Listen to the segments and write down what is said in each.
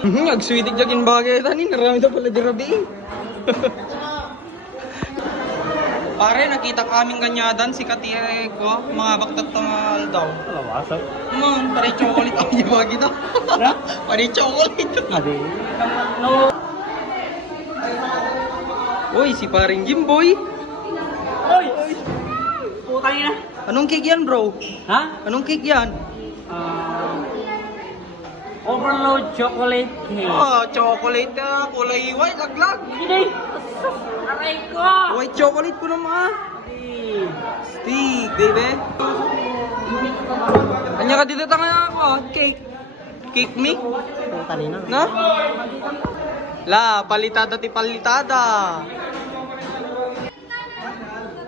Nagsuitig jagin bagay tanin, narami daw pala dirabi. Pare, nakita kaming ganyadan si Katire ko, mga baktatangal daw. Alawasak. Pare chocolate ang yabagi daw. Pare chocolate. Adi. No. Uy, si paring Jimboy. Oy! Putang ina. Anong cake yan, bro? Ha? Anong cake yan? Overload chocolate cake. Oh, chocolate ka, kulay white, laglag. Hindi. Aray ko. White chocolate ko naman. Stick, baby. Kanya ka dito tanga ako, cake. Cake me? Putang ina. Na? La, palitada ti palitada.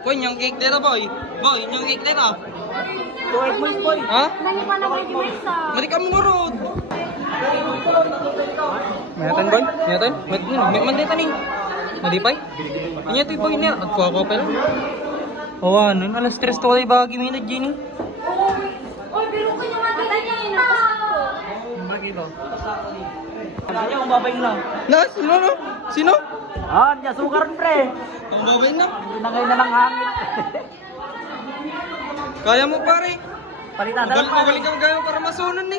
Boy, yung cake dito, boy. Boy, yung cake dito. Chocolate moist boy. Ha? Naliman ako di Mesa. Mari ka murod. Mayatan, boy? Mayatan? May mandita ni. Madipay? Kanya ito, boy, niya. Agkuha pa lang. Oo, ano? Alas 3 to kayo bagi minute, Jenny. Oy, pero ko yung matita niya yun. Bakit ba? Sabi niya, umabay lang. Na, sino, no? Sino? Ah, niya sukaran pre. Ang babay na. Tinangay na ng hangin. Kaya mo, pare. Palitan na lang pare. Magaling ka gaya para masunan ni.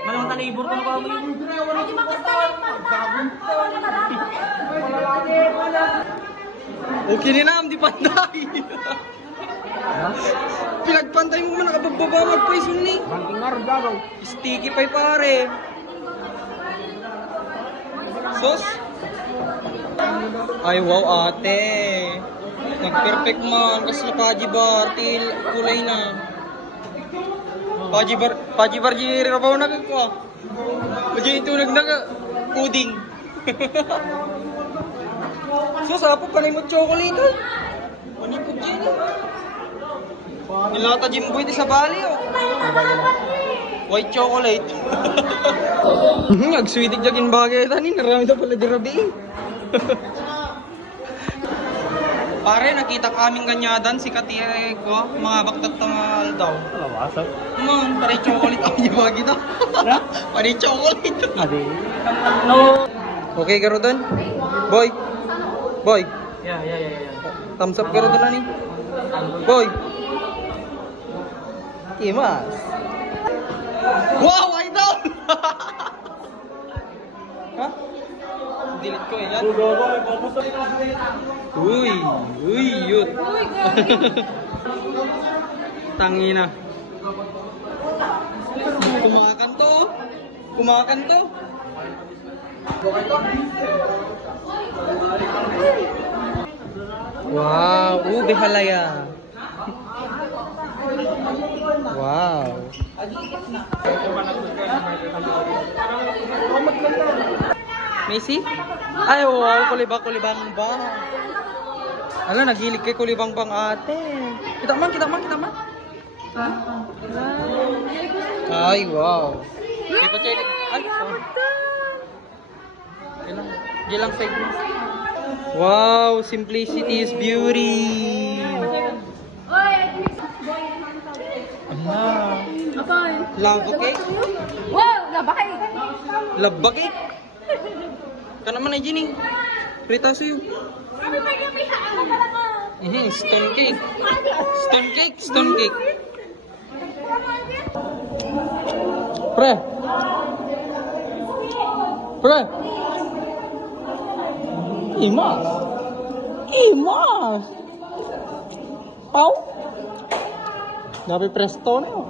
Malamang talibor ko na pa mo yun. Hindi makasayang Okay ni nam, di panday. Pinagpantay mo man nakabababa magpaisun ni. Banting nga rin gagaw. Sticky pa'y pare. Sos? Ay wow ate. Nag-perfect man kasi pajibar til kulay na. Pajibar di rabaw na ko. Paji ito nagnaga pudding. Sos apo kanay mo chocolate. Manipod din. Nilata Jimboy di sa bali oh. White chocolate. Nagsuitig jagin bagay tanin, narami daw pala dirabi. Pare, nakita kaming ganyadan si Katire ko, mga baktatangal daw. Alawasak. Pare chocolate ang yabagi daw. Pare chocolate. Adi. No. Okay, garo doon? Boy. Boy. Yeah. Thumbs up garo doon ani. Boy. Imas. Wow, idol! Ha? Delete ko yan. Uy, yun. Tangina. Kumakan to. Wow, bihalaya. Wow. Messi? Ay, wow, kulibang ba? Ala, naghilig kay kulibang bang ate. Kita man. Ay, wow. Di pa check. Ay, Gilang side mo. Wow, simplicity is beauty. Lava cake? Wow, labakay. Lava cake? Ka naman ay Ginny. Rita suyo. Sabi pa niya may haano pala ka. Stone cake. Pre. Imas. Pau. Nabi presto na yun.